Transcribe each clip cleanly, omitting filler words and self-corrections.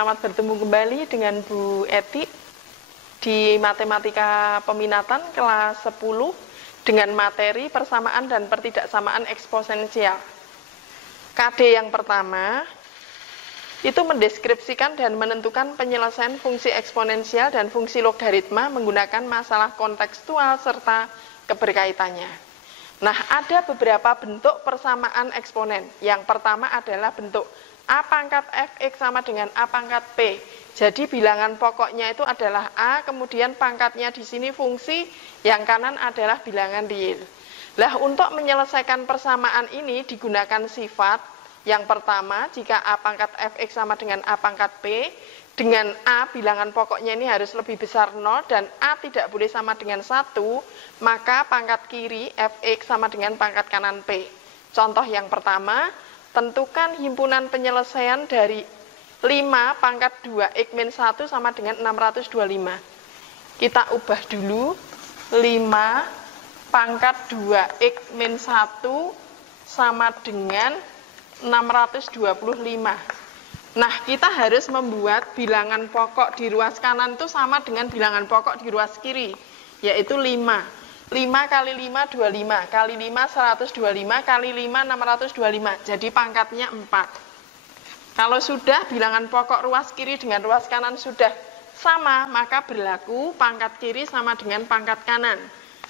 Selamat bertemu kembali dengan Bu Eti di Matematika Peminatan kelas 10 dengan materi persamaan dan pertidaksamaan eksponensial. KD yang pertama itu mendeskripsikan dan menentukan penyelesaian fungsi eksponensial dan fungsi logaritma menggunakan masalah kontekstual serta keberkaitannya. Nah, ada beberapa bentuk persamaan eksponen. Yang pertama adalah bentuk A pangkat Fx sama dengan A pangkat P. Jadi bilangan pokoknya itu adalah A, kemudian pangkatnya di sini fungsi, yang kanan adalah bilangan real. Lah, untuk menyelesaikan persamaan ini digunakan sifat. Yang pertama, jika A pangkat Fx sama dengan A pangkat P, dengan A bilangan pokoknya ini harus lebih besar 0 dan A tidak boleh sama dengan 1, maka pangkat kiri Fx sama dengan pangkat kanan P. Contoh yang pertama, tentukan himpunan penyelesaian dari 5 pangkat 2 min 1 sama dengan 625. Kita ubah dulu, 5 pangkat 2 min 1 sama dengan 625. Nah, kita harus membuat bilangan pokok di ruas kanan itu sama dengan bilangan pokok di ruas kiri, yaitu 5. 5 kali 5, 25, kali 5, 125, kali 5, 625, jadi pangkatnya 4. Kalau sudah bilangan pokok ruas kiri dengan ruas kanan sudah sama, maka berlaku pangkat kiri sama dengan pangkat kanan.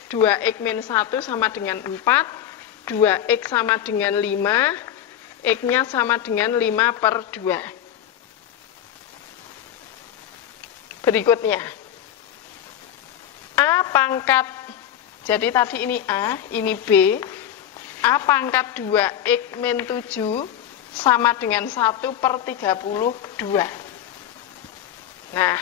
2x min 1 sama dengan 4, 2x sama dengan 5, x-nya sama dengan 5 per 2. Berikutnya, A pangkat, jadi tadi ini A, ini B, A pangkat 2x min 7 sama dengan 1 per 32. Nah,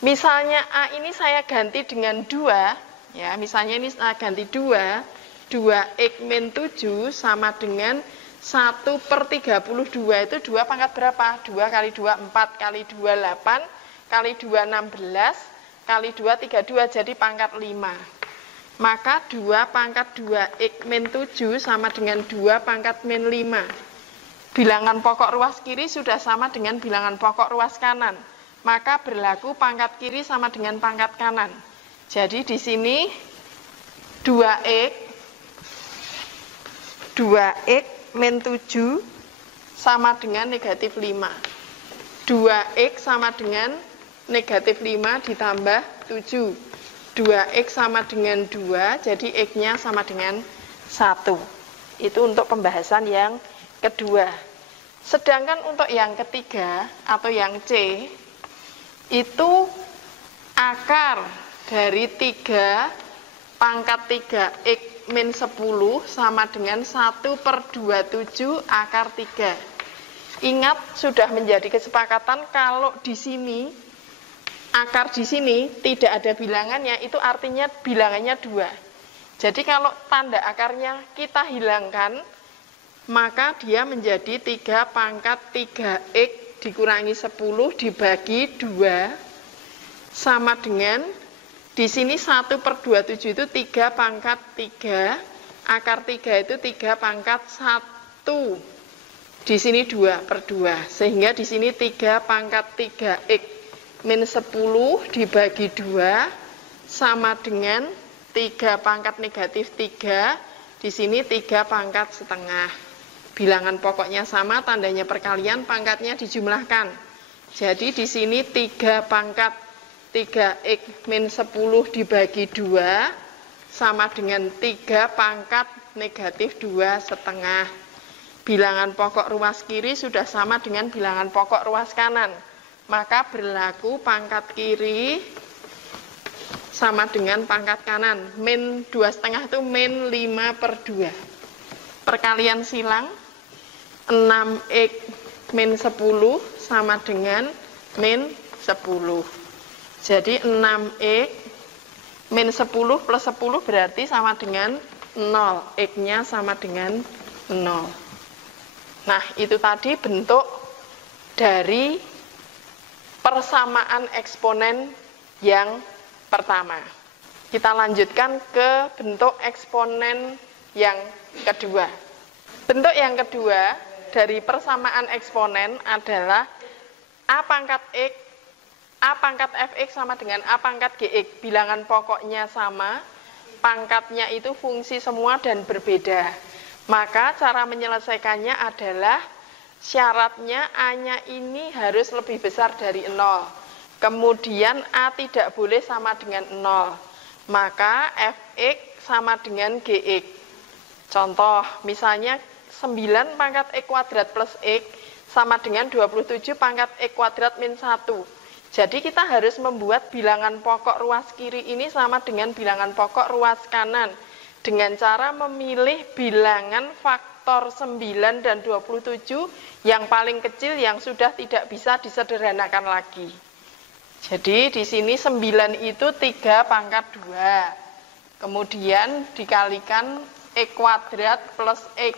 misalnya A ini saya ganti dengan 2, ya, misalnya ini saya ganti 2, 2x min 7 sama dengan 1 per 32, itu 2 pangkat berapa? 2 kali 2, 4, kali 2, 8, kali 2, 16, kali 2, 32, jadi pangkat 5. Maka 2 pangkat 2x min 7 sama dengan 2 pangkat min 5. Bilangan pokok ruas kiri sudah sama dengan bilangan pokok ruas kanan. Maka berlaku pangkat kiri sama dengan pangkat kanan. Jadi di sini 2x min 7 sama dengan negatif 5. 2x sama dengan negatif 5 ditambah 7. 2x sama dengan 2, jadi x-nya sama dengan 1. Itu untuk pembahasan yang kedua. Sedangkan untuk yang ketiga atau yang C, itu akar dari 3 pangkat 3x min 10 sama dengan 1 per 27 akar 3. Ingat, sudah menjadi kesepakatan kalau di sini akar di sini tidak ada bilangannya, itu artinya bilangannya 2. Jadi kalau tanda akarnya kita hilangkan, maka dia menjadi 3 pangkat 3x dikurangi 10 dibagi 2 sama dengan, di sini 1 per 27 itu 3 pangkat 3, akar 3 itu 3 pangkat 1. Di sini 2 per 2, sehingga di sini 3 pangkat 3x min 10 dibagi 2 sama dengan 3 pangkat negatif 3, di sini 3 pangkat setengah. Bilangan pokoknya sama, tandanya perkalian, pangkatnya dijumlahkan. Jadi di sini 3 pangkat 3x min 10 dibagi 2 sama dengan 3 pangkat negatif 2 setengah. Bilangan pokok ruas kiri sudah sama dengan bilangan pokok ruas kanan. Maka berlaku pangkat kiri sama dengan pangkat kanan. Min 2,5 itu min 5 per 2. Perkalian silang, 6x min 10 sama dengan min 10. Jadi 6x min 10 plus 10 berarti sama dengan 0. X-nya sama dengan 0. Nah, itu tadi bentuk dari persamaan eksponen yang pertama. Kita lanjutkan ke bentuk eksponen yang kedua. Bentuk yang kedua dari persamaan eksponen adalah A pangkat X, A pangkat Fx sama dengan A pangkat Gx. Bilangan pokoknya sama, pangkatnya itu fungsi semua dan berbeda. Maka cara menyelesaikannya adalah syaratnya A-nya ini harus lebih besar dari 0. Kemudian A tidak boleh sama dengan 0. Maka Fx sama dengan Gx. Contoh, misalnya 9 pangkat X kuadrat plus X sama dengan 27 pangkat X kuadrat min 1. Jadi kita harus membuat bilangan pokok ruas kiri ini sama dengan bilangan pokok ruas kanan. Dengan cara memilih bilangan faktor 9 dan 27 yang paling kecil yang sudah tidak bisa disederhanakan lagi. Jadi di sini 9 itu 3 pangkat 2. Kemudian dikalikan X kuadrat plus X.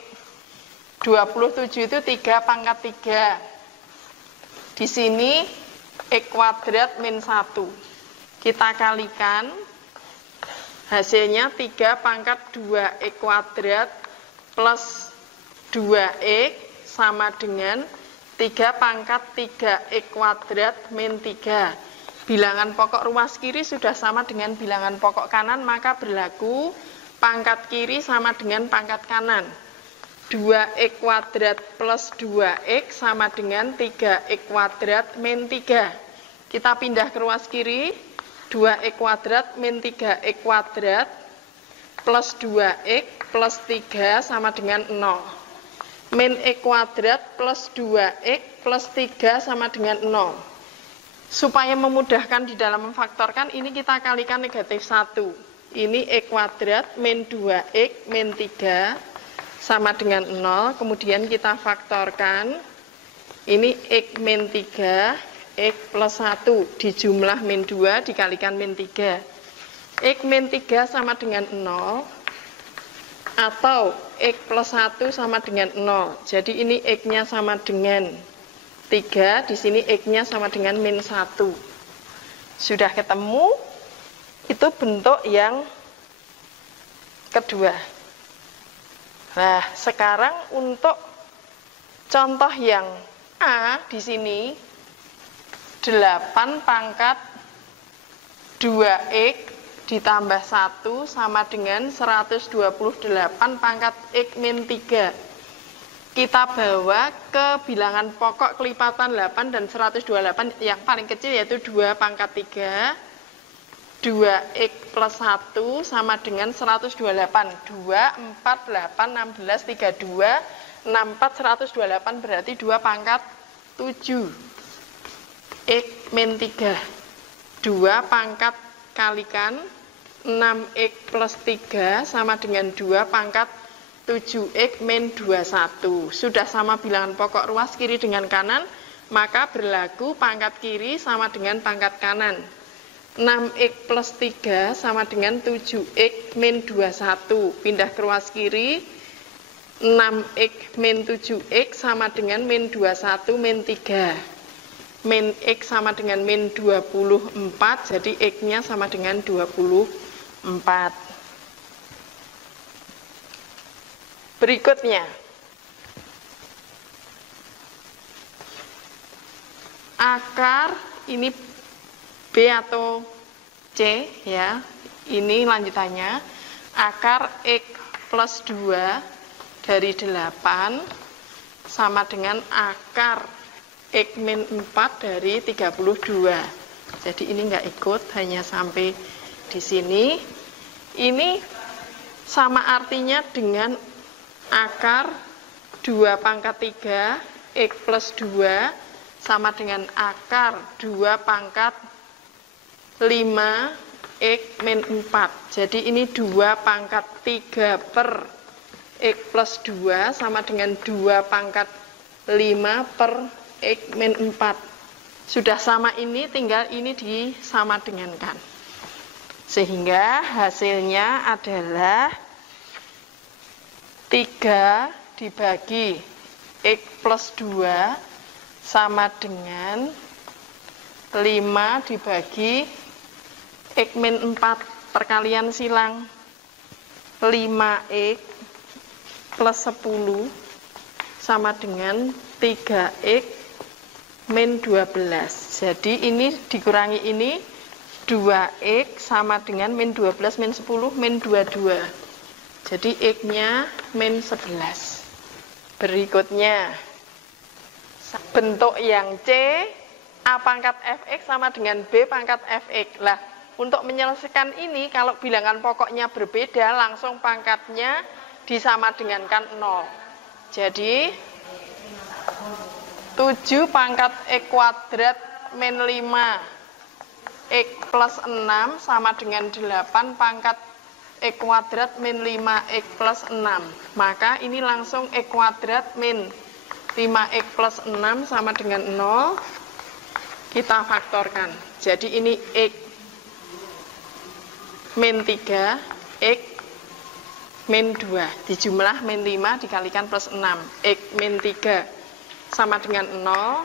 27 itu 3 pangkat 3. Di sini X kuadrat min 1. Kita kalikan, hasilnya 3 pangkat 2 X kuadrat plus 2X sama dengan 3 pangkat 3 X kuadrat min 3. Bilangan pokok ruas kiri sudah sama dengan bilangan pokok kanan, maka berlaku pangkat kiri sama dengan pangkat kanan. 2x kuadrat plus 2x sama dengan 3x kuadrat min 3. Kita pindah ke ruas kiri, 2x kuadrat min 3x kuadrat plus 2x plus 3 sama dengan 0. Min x kuadrat plus 2x plus 3 sama dengan 0. Supaya memudahkan di dalam memfaktorkan, ini kita kalikan negatif 1. Ini x kuadrat min 2x min 3 sama dengan 0. Kemudian kita faktorkan. Ini x min 3, x plus 1. Dijumlah min 2 dikalikan min 3. X min 3 sama dengan 0. Atau x plus 1 sama dengan 0. Jadi ini x-nya sama dengan 3, di sini X-nya sama dengan min 1. Sudah ketemu, itu bentuk yang kedua. Nah, sekarang untuk contoh yang A di sini, 8 pangkat 2X ditambah 1 sama dengan 128 pangkat X min 3. Kita bawa ke bilangan pokok kelipatan 8 dan 128 yang paling kecil yaitu 2 pangkat 3. 2x plus 1 sama dengan 128. 2, 4, 8, 16, 32, 64, 128 berarti 2 pangkat 7. X min 3. 2 pangkat kalikan 6x plus 3 sama dengan 2 pangkat 7x min 21. Sudah sama bilangan pokok ruas kiri dengan kanan, maka berlaku pangkat kiri sama dengan pangkat kanan. 6x plus 3 sama dengan 7x min 21. Pindah ke ruas kiri, 6x min 7x sama dengan min 21 min 3. Min x sama dengan min 24, jadi x-nya sama dengan 24. Berikutnya, akar ini B atau C ya, ini lanjutannya. Akar X plus 2 dari 8 sama dengan akar X min 4 dari 32. Jadi ini enggak ikut, hanya sampai di sini. Ini sama artinya dengan akar 2 pangkat 3 X plus 2 sama dengan akar 2 pangkat 5 X min 4. Jadi ini 2 pangkat 3 per X plus 2 sama dengan 2 pangkat 5 per X min 4. Sudah sama ini, tinggal ini disama dengankan. Sehingga hasilnya adalah 3 dibagi X plus 2 sama dengan 5 dibagi X min 4. Perkalian silang. 5X plus 10 sama dengan 3X min 12. Jadi ini dikurangi ini 2x sama dengan min 12 min 10 min 22. Jadi x-nya min 11. Berikutnya bentuk yang C, A pangkat fx sama dengan B pangkat fx. Lah, untuk menyelesaikan ini kalau bilangan pokoknya berbeda langsung pangkatnya disama dengankan 0. Jadi 7 pangkat x kuadrat min 5 x plus 6 sama dengan 8 pangkat x kuadrat min 5x plus 6. Maka ini langsung x kuadrat min 5x plus 6 sama dengan 0. Kita faktorkan. Jadi ini x min 3, x min 2. Dijumlah min 5 dikalikan plus 6. X min 3 sama dengan 0.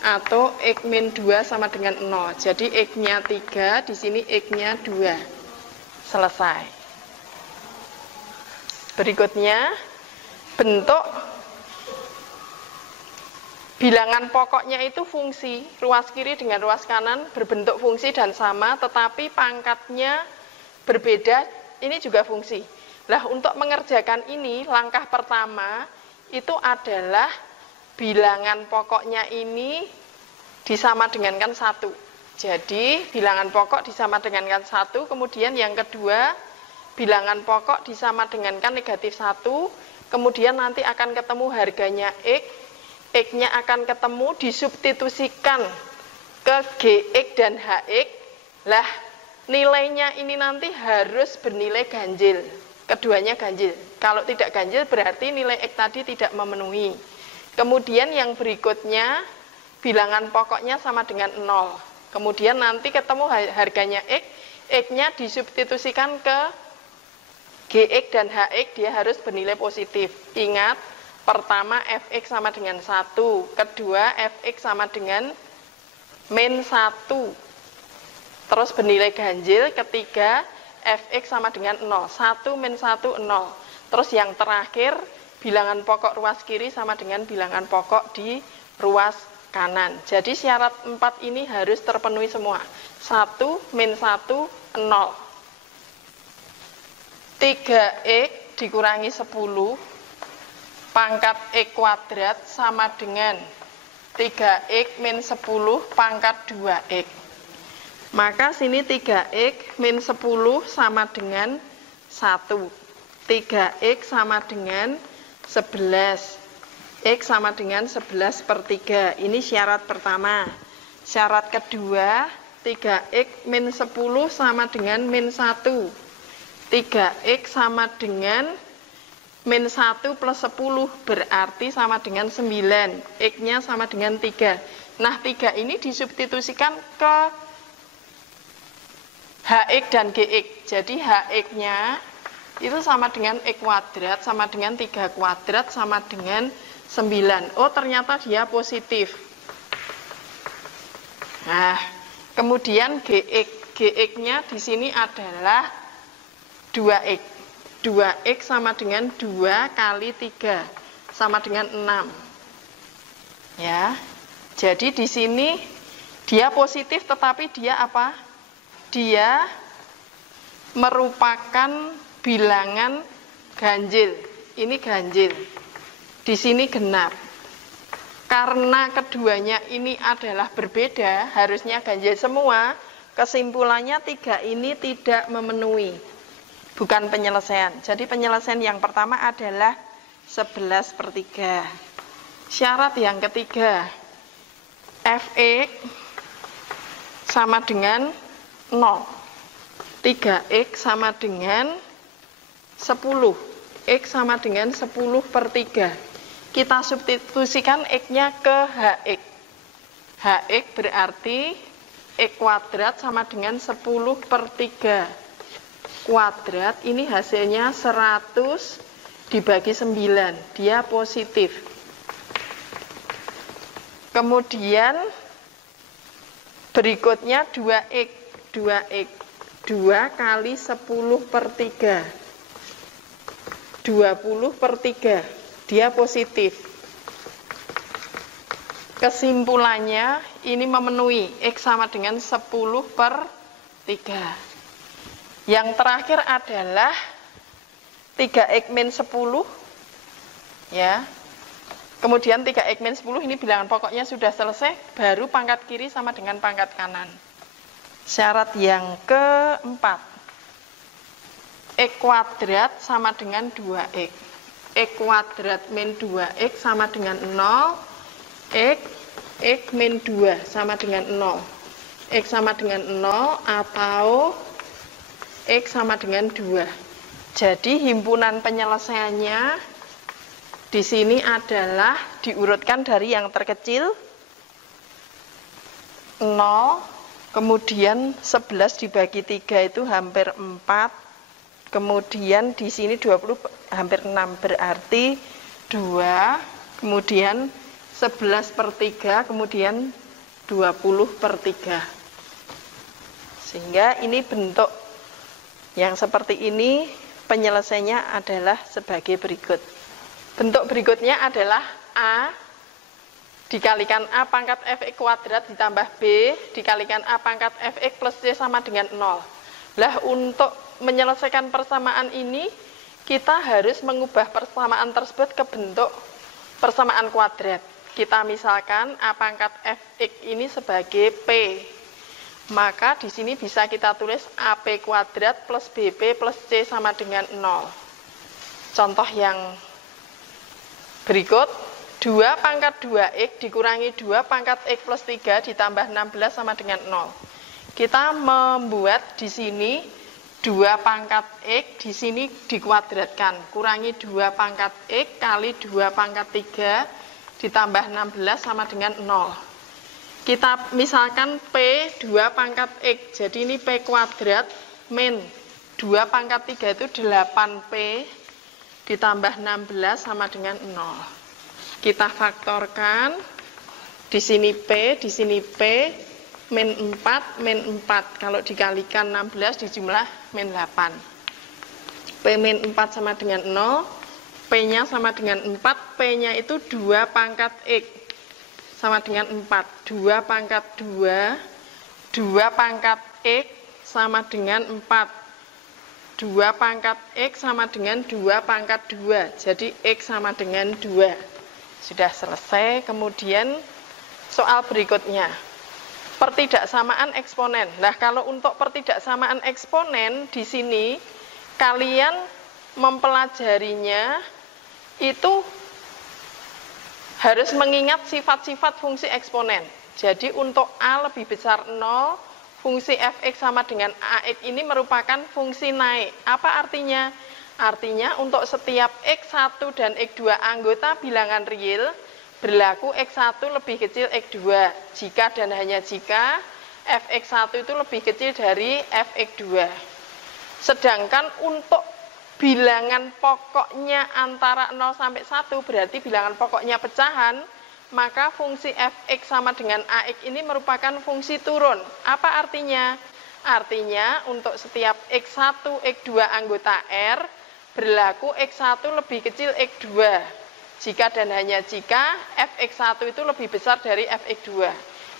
Atau x min 2 sama dengan 0. Jadi x-nya 3, di sini x-nya 2. Selesai. Berikutnya, bentuk bilangan pokoknya itu fungsi, ruas kiri dengan ruas kanan berbentuk fungsi dan sama, tetapi pangkatnya berbeda, ini juga fungsi. Lah, untuk mengerjakan ini, langkah pertama itu adalah bilangan pokoknya ini disama dengankan 1. Jadi, bilangan pokok disama dengankan 1, kemudian yang kedua, bilangan pokok disama dengankan negatif 1, kemudian nanti akan ketemu harganya x, x-nya akan ketemu disubstitusikan ke gx dan hx. Lah, nilainya ini nanti harus bernilai ganjil, keduanya ganjil. Kalau tidak ganjil berarti nilai x tadi tidak memenuhi. Kemudian yang berikutnya, bilangan pokoknya sama dengan 0. Kemudian nanti ketemu harganya x, x-nya disubstitusikan ke gx dan hx, dia harus bernilai positif. Ingat, pertama fx sama dengan 1, kedua fx sama dengan min 1. Terus bernilai ganjil, ketiga fx sama dengan 0. 1 min 1, 0. Terus yang terakhir, bilangan pokok ruas kiri sama dengan bilangan pokok di ruas kanan. Jadi syarat 4 ini harus terpenuhi semua. 1 min 1, 0. 3x dikurangi 10 pangkat x kuadrat sama dengan 3x min 10 pangkat 2x. Maka sini 3x min 10 sama dengan 1. 3x sama dengan 11. X sama dengan 11/3. Ini syarat pertama. Syarat kedua, 3x min 10 sama dengan min 1. 3x sama dengan min 1 plus 10 berarti sama dengan 9. X-nya sama dengan 3. Nah, 3 ini disubstitusikan ke hx dan gx. Jadi hx-nya itu sama dengan x kuadrat sama dengan 3 kuadrat sama dengan 9. Oh, ternyata dia positif. Nah, kemudian gx-nya di sini adalah 2x. 2x sama dengan 2 kali 3 sama dengan 6. Ya. Jadi di sini dia positif, tetapi dia apa? Dia merupakan bilangan ganjil. Ini ganjil. Di sini genap. Karena keduanya ini adalah berbeda, harusnya ganjil semua. Kesimpulannya 3 ini tidak memenuhi. Bukan penyelesaian. Jadi penyelesaian yang pertama adalah 11/3. Syarat yang ketiga, fx sama dengan 0. 3x sama dengan 10. X sama dengan 10/3. Kita substitusikan x-nya ke hx. Hx berarti x kuadrat sama dengan 10/3. Kuadrat ini hasilnya 100 dibagi 9, dia positif. Kemudian berikutnya 2x, 2 kali 10/3, 20/3, dia positif. Kesimpulannya, ini memenuhi X sama dengan 10/3. Yang terakhir adalah 3X min 10, ya. Kemudian 3X min 10 ini bilangan pokoknya sudah selesai, baru pangkat kiri sama dengan pangkat kanan. Syarat yang keempat, X kuadrat sama dengan 2X. X kuadrat min 2X sama dengan 0. X min 2 sama dengan 0. X sama dengan 0 atau X sama dengan 2. Jadi himpunan penyelesaiannya di sini adalah diurutkan dari yang terkecil 0, kemudian 11 dibagi 3 itu hampir 4, kemudian di sini 20 hampir 6 berarti 2, kemudian 11/3, kemudian 20/3. Sehingga ini bentuk yang seperti ini, penyelesaiannya adalah sebagai berikut. Bentuk berikutnya adalah A dikalikan A pangkat fx kuadrat ditambah B dikalikan A pangkat fx plus C sama dengan 0. Lah untuk menyelesaikan persamaan ini, kita harus mengubah persamaan tersebut ke bentuk persamaan kuadrat. Kita misalkan A pangkat fx ini sebagai P. Maka di sini bisa kita tulis AP kuadrat plus BP plus C sama dengan 0. Contoh yang berikut, 2 pangkat 2X dikurangi 2 pangkat X plus 3 ditambah 16 sama dengan 0. Kita membuat di sini 2 pangkat X, di sini dikuadratkan. Kurangi 2 pangkat X kali 2 pangkat 3 ditambah 16 sama dengan 0. Kita misalkan P 2 pangkat X, jadi ini P kuadrat min 2 pangkat 3 itu 8P ditambah 16 sama dengan 0. Kita faktorkan, di sini P, di sini P, min 4, min 4. Kalau dikalikan 16 dijumlah min 8. P min 4 sama dengan 0, P-nya sama dengan 4, P-nya itu 2 pangkat X. Sama dengan 4, 2 pangkat 2, 2 pangkat X sama dengan 4, 2 pangkat X sama dengan 2 pangkat 2, jadi X sama dengan 2. Sudah selesai. Kemudian soal berikutnya, pertidaksamaan eksponen. Nah, kalau untuk pertidaksamaan eksponen di sini, kalian mempelajarinya itu harus mengingat sifat-sifat fungsi eksponen. Jadi untuk A lebih besar 0, fungsi fx sama dengan ax ini merupakan fungsi naik. Apa artinya? Artinya untuk setiap x1 dan x2 anggota bilangan real, berlaku x1 lebih kecil x2. Jika dan hanya jika fx1 itu lebih kecil dari fx2. Sedangkan untuk bilangan pokoknya antara 0 sampai 1 berarti bilangan pokoknya pecahan, maka fungsi fx sama dengan ax ini merupakan fungsi turun. Apa artinya? Artinya untuk setiap x1, x2 anggota R berlaku x1 lebih kecil x2. Jika dan hanya jika fx1 itu lebih besar dari fx2.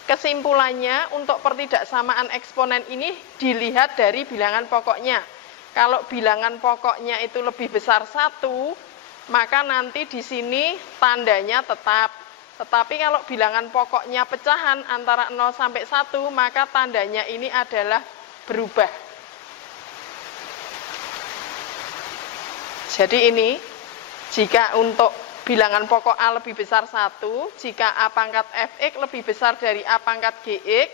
Kesimpulannya, untuk pertidaksamaan eksponen ini dilihat dari bilangan pokoknya. Kalau bilangan pokoknya itu lebih besar 1, maka nanti di sini tandanya tetap. Tetapi kalau bilangan pokoknya pecahan antara 0 sampai 1, maka tandanya ini adalah berubah. Jadi ini, jika untuk bilangan pokok A lebih besar 1, jika A pangkat fx lebih besar dari A pangkat gx,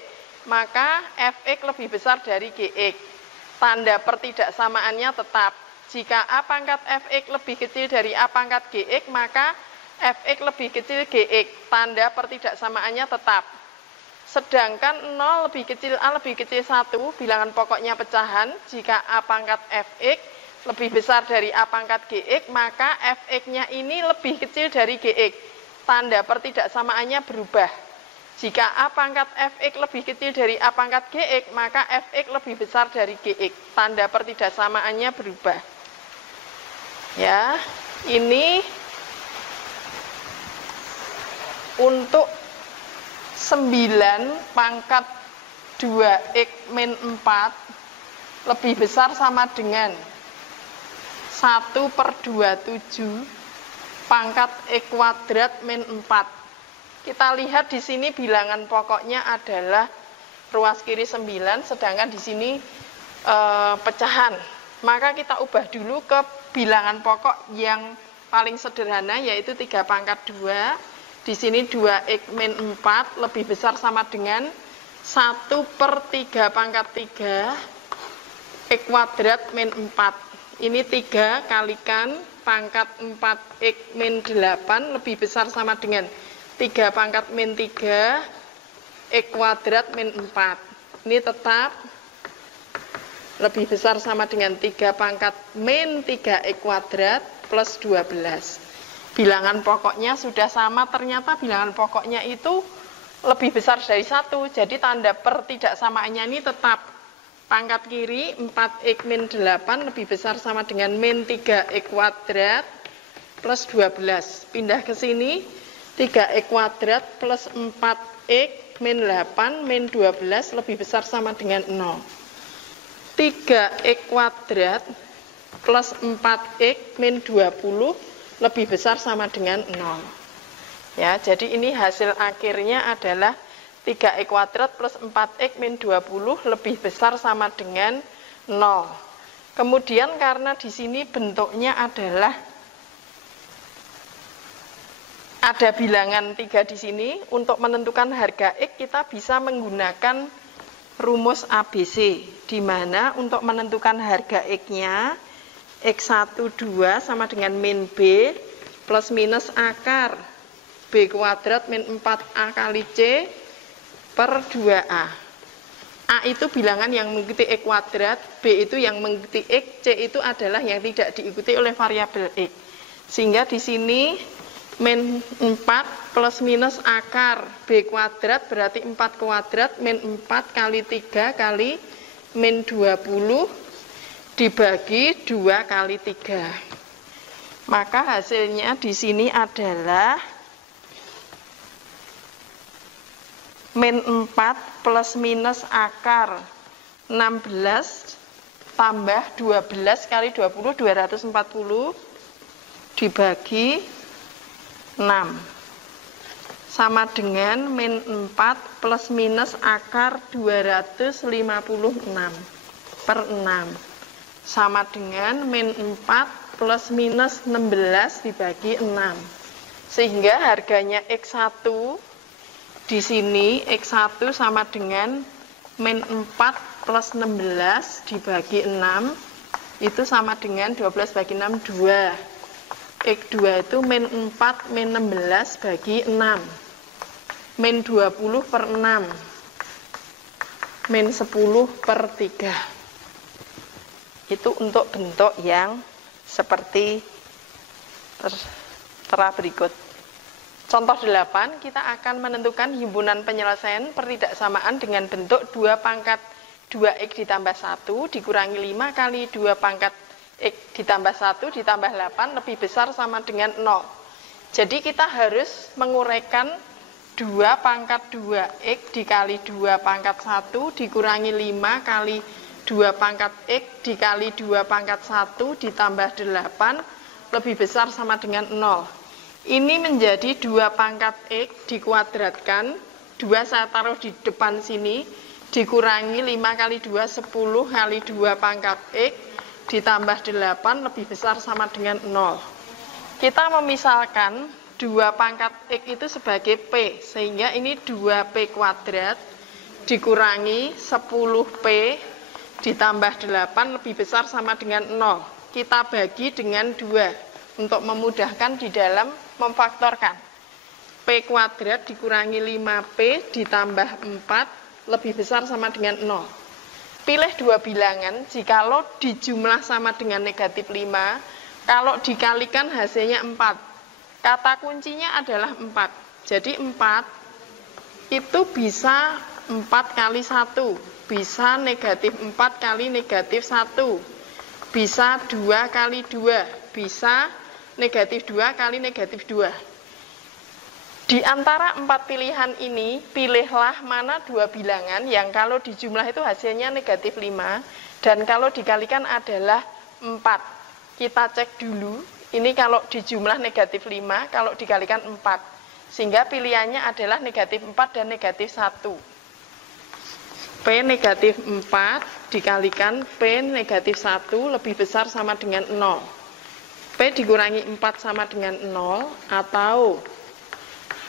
maka fx lebih besar dari gx. Tanda pertidaksamaannya tetap. Jika A pangkat fx lebih kecil dari A pangkat gx, maka fx lebih kecil gx. Tanda pertidaksamaannya tetap. Sedangkan 0 lebih kecil A lebih kecil 1, bilangan pokoknya pecahan. Jika A pangkat fx lebih besar dari A pangkat gx, maka fx-nya ini lebih kecil dari gx. Tanda pertidaksamaannya berubah. Jika A pangkat fx lebih kecil dari A pangkat gx, maka fx lebih besar dari gx. Tanda pertidaksamaannya berubah. Ya, ini untuk 9 pangkat 2x min 4 lebih besar sama dengan 1/27 pangkat x kuadrat min 4. Kita lihat di sini bilangan pokoknya adalah ruas kiri 9, sedangkan di sini pecahan. Maka kita ubah dulu ke bilangan pokok yang paling sederhana, yaitu 3 pangkat 2. Di sini 2x min 4 lebih besar sama dengan 1/3 pangkat 3 x kuadrat min 4. Ini 3 kalikan pangkat 4x min 8 lebih besar sama dengan 3 pangkat min 3 x kuadrat min 4. Ini tetap lebih besar sama dengan 3 pangkat min 3x kuadrat plus 12. Bilangan pokoknya sudah sama, ternyata bilangan pokoknya itu lebih besar dari 1. Jadi tanda pertidaksamaannya ini tetap pangkat kiri 4x min 8 lebih besar sama dengan min 3x kuadrat plus 12. Pindah ke sini, 3x kuadrat plus 4x min 8 min 12 lebih besar sama dengan 0. 3x kuadrat plus 4x min 20 lebih besar sama dengan 0. Ya, jadi ini hasil akhirnya adalah 3x kuadrat plus 4x min 20 lebih besar sama dengan 0. Kemudian karena di sini bentuknya adalah ada bilangan 3 di sini, untuk menentukan harga x kita bisa menggunakan rumus ABC, di mana untuk menentukan harga x-nya x1 2 sama dengan min b plus minus akar b kuadrat min 4a kali c per 2a. A itu bilangan yang mengikuti x kuadrat, b itu yang mengikuti x, c itu adalah yang tidak diikuti oleh variabel x. Sehingga di sini min 4 plus minus akar b kuadrat berarti 4 kuadrat min 4 kali 3 kali min 20 dibagi 2 kali 3. Maka hasilnya di sini adalah min 4 plus minus akar 16 tambah 12 kali 20 240 dibagi 6 sama dengan min 4 plus minus akar 256 per 6 sama dengan min 4 plus minus 16 dibagi 6. Sehingga harganya X1 di sini X1 sama dengan min 4 plus 16 dibagi 6 itu sama dengan 12 bagi 6 2. X2 itu min 4 min 16 bagi 6, min 20 per 6, min 10 per 3. Itu untuk bentuk yang seperti tertera berikut. Contoh 8, kita akan menentukan himpunan penyelesaian pertidaksamaan dengan bentuk 2 pangkat 2x ditambah 1 dikurangi 5 kali 2 pangkat x ditambah 1 ditambah 8 lebih besar sama dengan 0. Jadi kita harus menguraikan 2 pangkat 2x dikali 2 pangkat 1 dikurangi 5 kali 2 pangkat x dikali 2 pangkat 1 ditambah 8 lebih besar sama dengan 0. Ini menjadi 2 pangkat x dikuadratkan, 2 saya taruh di depan sini, dikurangi 5 kali 2, 10 kali 2 pangkat x ditambah 8 lebih besar sama dengan 0. Kita memisalkan 2 pangkat x itu sebagai p, sehingga ini 2p kuadrat dikurangi 10p ditambah 8 lebih besar sama dengan 0. Kita bagi dengan 2 untuk memudahkan di dalam memfaktorkan. P kuadrat dikurangi 5p ditambah 4 lebih besar sama dengan 0. Pilih 2 bilangan, jikalau dijumlah sama dengan negatif 5, kalau dikalikan hasilnya 4. Kata kuncinya adalah 4. Jadi 4 itu bisa 4 kali 1, bisa negatif 4 kali negatif 1, bisa 2 kali 2, bisa negatif 2 kali negatif 2. Di antara 4 pilihan ini, pilihlah mana 2 bilangan yang kalau dijumlah itu hasilnya negatif 5, dan kalau dikalikan adalah 4. Kita cek dulu, ini kalau dijumlah negatif 5, kalau dikalikan 4. Sehingga pilihannya adalah negatif 4 dan negatif 1. P negatif 4 dikalikan P negatif 1 lebih besar sama dengan 0. P dikurangi 4 sama dengan 0, atau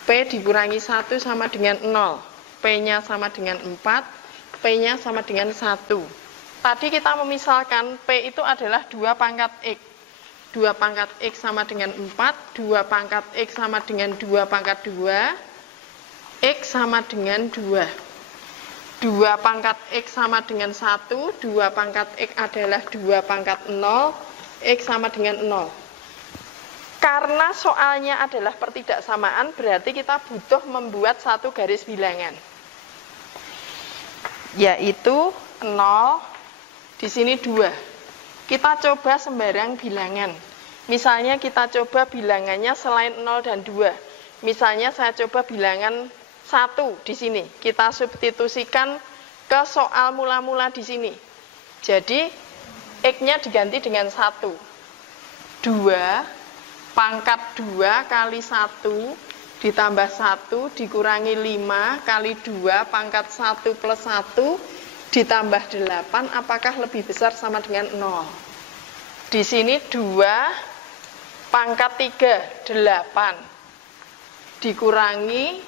P dikurangi 1 sama dengan 0. P-nya sama dengan 4, P-nya sama dengan 1. Tadi kita memisalkan P itu adalah 2 pangkat X. 2 pangkat X sama dengan 4, 2 pangkat X sama dengan 2 pangkat 2, X sama dengan 2. 2 pangkat X sama dengan 1, 2 pangkat X adalah 2 pangkat 0, X sama dengan 0. Karena soalnya adalah pertidaksamaan, berarti kita butuh membuat satu garis bilangan. Yaitu 0, di sini 2. Kita coba sembarang bilangan. Misalnya kita coba bilangannya selain 0 dan 2. Misalnya saya coba bilangan 1 di sini. Kita substitusikan ke soal mula-mula di sini. Jadi, X-nya diganti dengan 1. 2 pangkat 2 kali 1 ditambah 1 dikurangi 5 kali 2 pangkat 1 plus 1 ditambah 8, apakah lebih besar sama dengan 0? Di sini 2 pangkat 3, 8 dikurangi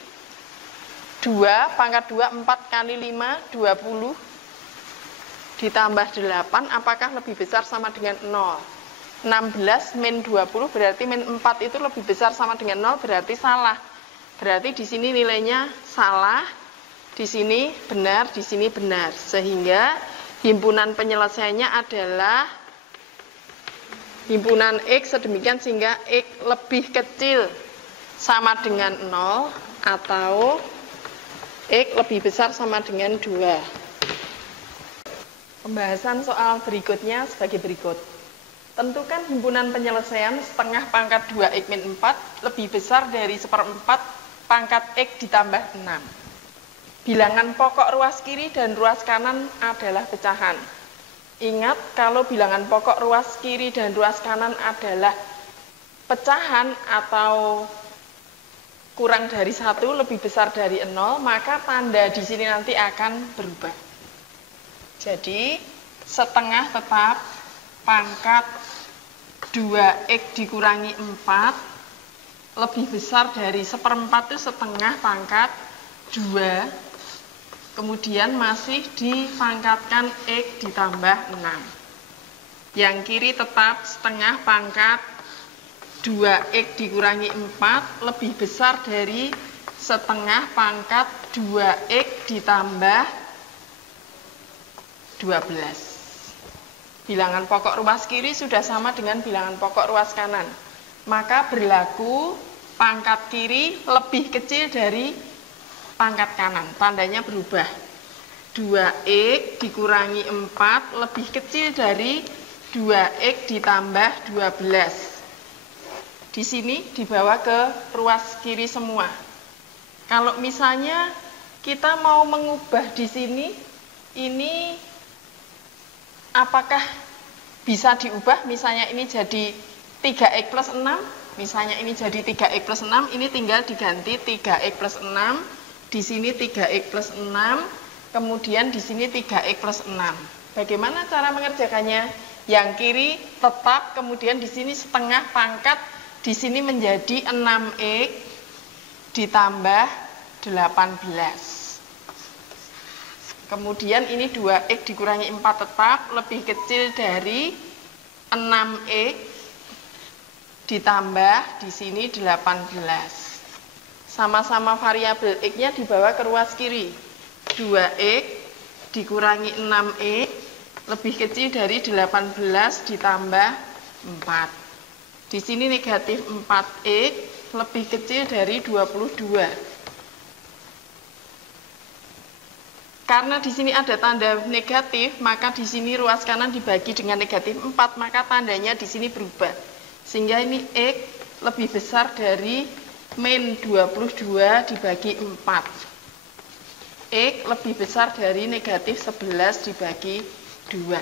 2 pangkat 2, 4 kali 5, 20 ditambah 8, apakah lebih besar sama dengan 0? 16 min 20 berarti min 4 itu lebih besar sama dengan 0, berarti salah. Berarti di sini nilainya salah, di sini benar, di sini benar. Sehingga himpunan penyelesaiannya adalah himpunan X sedemikian sehingga X lebih kecil sama dengan 0 atau X lebih besar sama dengan 2. Pembahasan soal berikutnya sebagai berikut. Tentukan himpunan penyelesaian setengah pangkat 2x min 4 lebih besar dari 1/4 pangkat x ditambah 6. Bilangan pokok ruas kiri dan ruas kanan adalah pecahan. Ingat, kalau bilangan pokok ruas kiri dan ruas kanan adalah pecahan atau kurang dari 1 lebih besar dari 0, maka tanda di sini nanti akan berubah. Jadi, setengah tetap pangkat 2x dikurangi 4 lebih besar dari 1/4 itu setengah pangkat 2, kemudian masih dipangkatkan x ditambah 6. Yang kiri tetap setengah pangkat 2x dikurangi 4 lebih besar dari setengah pangkat 2x ditambah 12. Bilangan pokok ruas kiri sudah sama dengan bilangan pokok ruas kanan. Maka berlaku pangkat kiri lebih kecil dari pangkat kanan. Tandanya berubah. 2x dikurangi 4 lebih kecil dari 2x ditambah 12. Di sini dibawa ke ruas kiri semua. Kalau misalnya kita mau mengubah di sini, ini apakah bisa diubah? Misalnya ini jadi 3x plus 6, misalnya ini jadi 3x plus 6, ini tinggal diganti 3x plus 6, di sini 3x plus 6, kemudian di sini 3x plus 6. Bagaimana cara mengerjakannya? Yang kiri tetap, kemudian di sini setengah pangkat, di sini menjadi 6x ditambah 18. Kemudian ini 2x dikurangi 4 tetap lebih kecil dari 6x ditambah di sini 18. Sama-sama variabel x-nya dibawa ke ruas kiri. 2x dikurangi 6x lebih kecil dari 18 ditambah 4. Di sini negatif 4x lebih kecil dari 22. Karena di sini ada tanda negatif, maka di sini ruas kanan dibagi dengan negatif 4, maka tandanya di sini berubah. Sehingga ini X lebih besar dari min 22 dibagi 4. X lebih besar dari negatif 11 dibagi 2.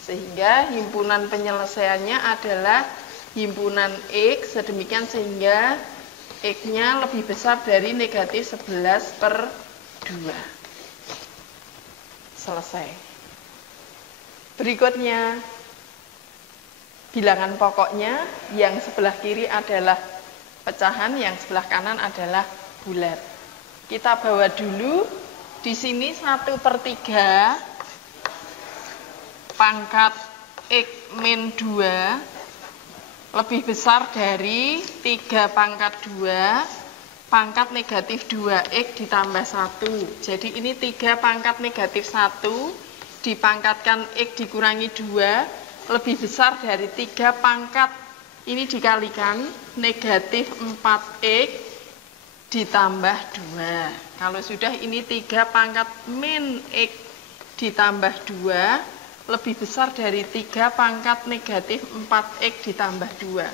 Sehingga himpunan penyelesaiannya adalah himpunan X, sedemikian sehingga X-nya lebih besar dari negatif 11 per 2. Selesai. Berikutnya, bilangan pokoknya yang sebelah kiri adalah pecahan, yang sebelah kanan adalah bulat. Kita bawa dulu, di sini 1/3 pangkat X min 2 lebih besar dari 3 pangkat 2 pangkat negatif 2X ditambah 1. Jadi ini 3 pangkat negatif 1 dipangkatkan X dikurangi 2 lebih besar dari 3 pangkat ini dikalikan negatif 4X ditambah 2. Kalau sudah ini 3 pangkat min X ditambah 2 lebih besar dari 3 pangkat negatif 4X ditambah 2.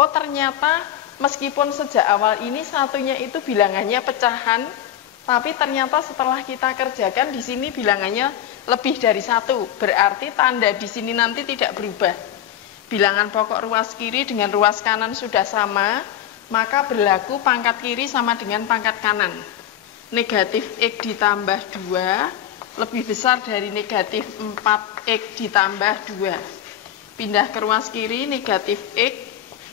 Oh, ternyata meskipun sejak awal ini satunya itu bilangannya pecahan, tapi ternyata setelah kita kerjakan di sini bilangannya lebih dari 1. Berarti tanda di sini nanti tidak berubah. Bilangan pokok ruas kiri dengan ruas kanan sudah sama, maka berlaku pangkat kiri sama dengan pangkat kanan. Negatif X ditambah 2 lebih besar dari negatif 4X ditambah 2. Pindah ke ruas kiri, negatif X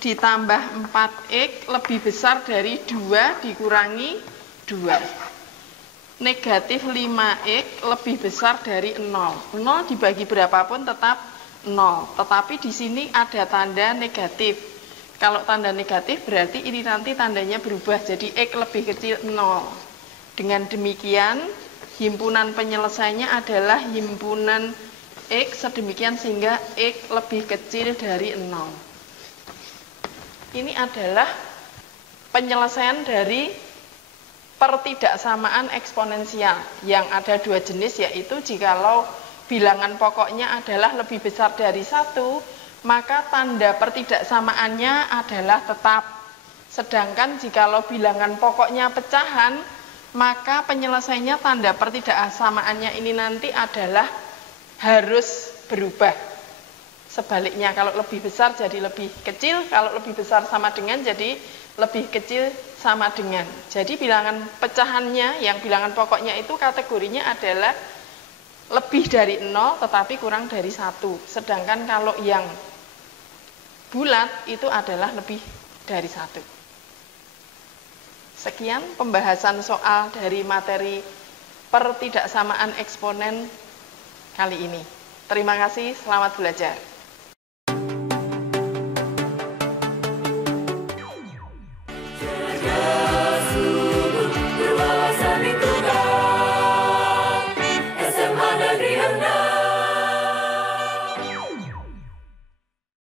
ditambah 4X lebih besar dari 2 dikurangi 2. Negatif 5X lebih besar dari 0. 0 dibagi berapapun tetap 0. Tetapi di sini ada tanda negatif. Kalau tanda negatif berarti ini nanti tandanya berubah jadi X lebih kecil 0. Dengan demikian, himpunan penyelesaiannya adalah himpunan X sedemikian sehingga X lebih kecil dari 0. Ini adalah penyelesaian dari pertidaksamaan eksponensial yang ada 2 jenis, yaitu jikalau bilangan pokoknya adalah lebih besar dari 1, maka tanda pertidaksamaannya adalah tetap. Sedangkan jikalau bilangan pokoknya pecahan, maka penyelesaiannya tanda pertidaksamaannya ini nanti adalah harus berubah. Sebaliknya, kalau lebih besar jadi lebih kecil, kalau lebih besar sama dengan jadi lebih kecil sama dengan. Jadi bilangan pecahannya, yang bilangan pokoknya itu kategorinya adalah lebih dari 0 tetapi kurang dari 1. Sedangkan kalau yang bulat itu adalah lebih dari 1. Sekian pembahasan soal dari materi pertidaksamaan eksponen kali ini. Terima kasih, selamat belajar.